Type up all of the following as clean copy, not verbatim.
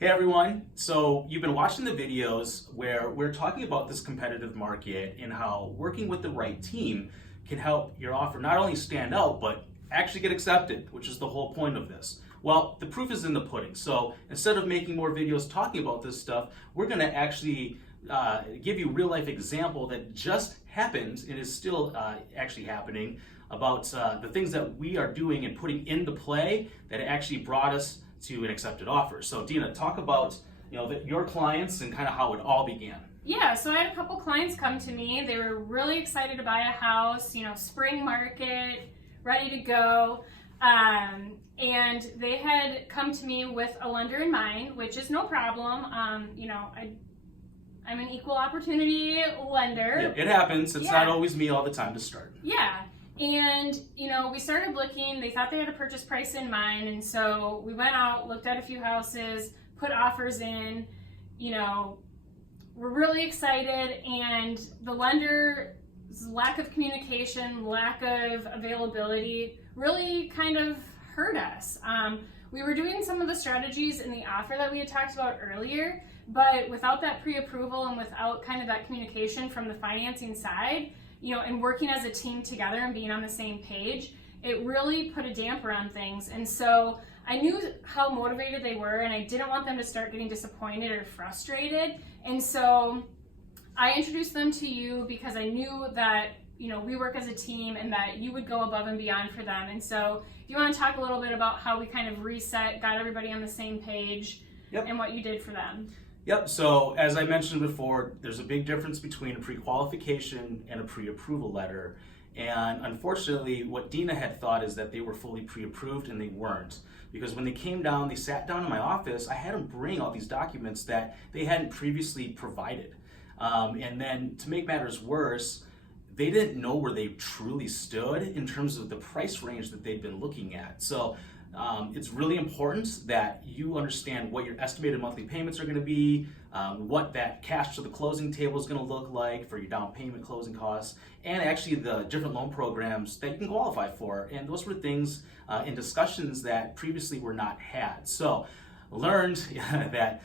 Hey everyone, so you've been watching the videos where we're talking about this competitive market and how working with the right team can help your offer not only stand out, but actually get accepted, which is the whole point of this. Well, the proof is in the pudding. So instead of making more videos talking about this stuff, we're gonna actually give you a real life example that just happened and is still actually happening about the things that we are doing and putting into play that actually brought us to an accepted offer. So Dena, talk about your clients and kind of how it all began. Yeah, so I had a couple clients come to me. They were really excited to buy a house, spring market, ready to go. And they had come to me with a lender in mind, which is no problem. I'm an equal opportunity lender. Yeah, it happens. It's not always me all the time to start. Yeah. And, we started looking. They thought they had a purchase price in mind. And so we went out, looked at a few houses, put offers in, we're really excited. And the lender's lack of communication, lack of availability really kind of hurt us. We were doing some of the strategies in the offer that we had talked about earlier, but without that pre-approval and without kind of that communication from the financing side, and working as a team together and being on the same page, it really put a damper on things. And so I knew how motivated they were, and I didn't want them to start getting disappointed or frustrated. And so I introduced them to you because I knew that, we work as a team and that you would go above and beyond for them. And so if you want to talk a little bit about how we kind of reset, got everybody on the same page, and what you did for them. Yep, so as I mentioned before, there's a big difference between a pre-qualification and a pre-approval letter. And unfortunately, what Dena had thought is that they were fully pre-approved, and they weren't. Because when they came down, they sat down in my office, I had them bring all these documents that they hadn't previously provided. And then to make matters worse, they didn't know where they truly stood in terms of the price range that they'd been looking at. So it's really important that you understand what your estimated monthly payments are going to be, what that cash to the closing table is going to look like for your down payment, closing costs, and actually the different loan programs that you can qualify for. And those were things in discussions that previously were not had. So learned that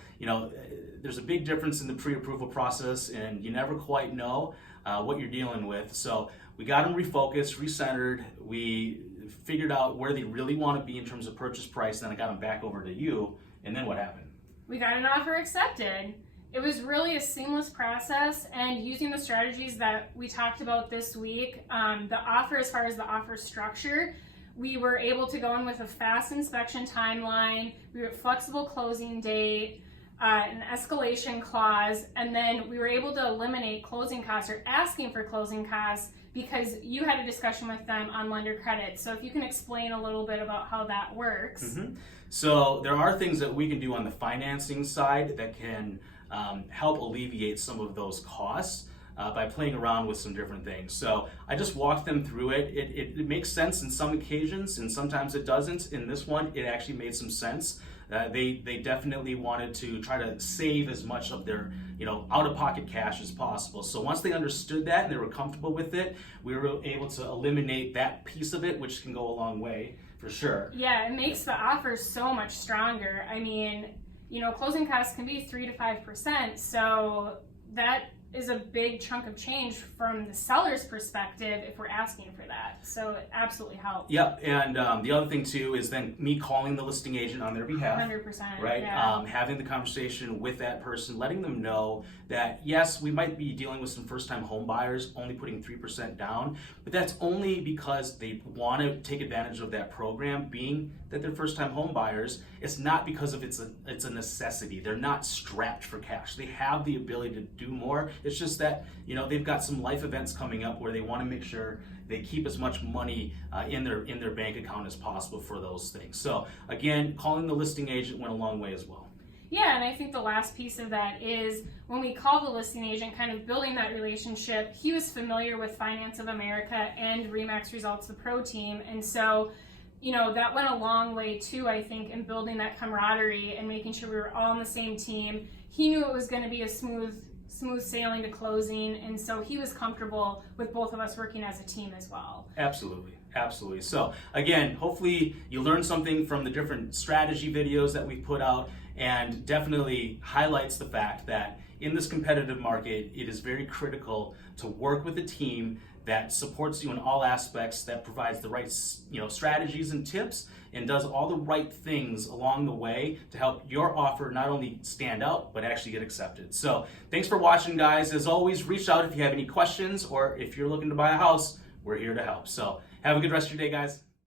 there's a big difference in the pre-approval process, and you never quite know what you're dealing with. So we got them refocused, recentered. We figured out where they really want to be in terms of purchase price, then I got them back over to you. And then what happened? We got an offer accepted. It was really a seamless process, and using the strategies that we talked about this week, the offer, as far as the offer structure, we were able to go in with a fast inspection timeline, we were flexible closing date, an escalation clause, and then we were able to eliminate closing costs or asking for closing costs because you had a discussion with them on lender credit. So if you can explain a little bit about how that works. Mm-hmm. So there are things that we can do on the financing side that can help alleviate some of those costs by playing around with some different things. So I just walked them through it. It makes sense in some occasions, and sometimes it doesn't. In this one, it actually made some sense. They definitely wanted to try to save as much of their out-of-pocket cash as possible. So once they understood that and they were comfortable with it, we were able to eliminate that piece of it, which can go a long way for sure. Yeah, it makes the offer so much stronger. I mean, closing costs can be 3 to 5%, so that is a big chunk of change from the seller's perspective if we're asking for that. So it absolutely helps. Yep, and the other thing too is then me calling the listing agent on their behalf. 100%. Right? Yeah. Having the conversation with that person, letting them know that yes, we might be dealing with some first-time home buyers, only putting 3% down, but that's only because they want to take advantage of that program, being that they're first-time home buyers. It's not because of it's a necessity. They're not strapped for cash. They have the ability to do more. It's just that they've got some life events coming up where they want to make sure they keep as much money in their bank account as possible for those things. So again, calling the listing agent went a long way as well. Yeah, and I think the last piece of that is when we call the listing agent, kind of building that relationship. He was familiar with Finance of America and RE/MAX Results, the pro team, and so that went a long way too, I think, in building that camaraderie and making sure we were all on the same team. He knew it was going to be a smooth sailing to closing, and so he was comfortable with both of us working as a team as well. Absolutely. Absolutely. So again, hopefully you learned something from the different strategy videos that we've put out, and definitely highlights the fact that in this competitive market, it is very critical to work with a team that supports you in all aspects, that provides the right strategies and tips, and does all the right things along the way to help your offer not only stand out, but actually get accepted. So thanks for watching, guys. As always, reach out if you have any questions, or if you're looking to buy a house, we're here to help. So have a good rest of your day, guys.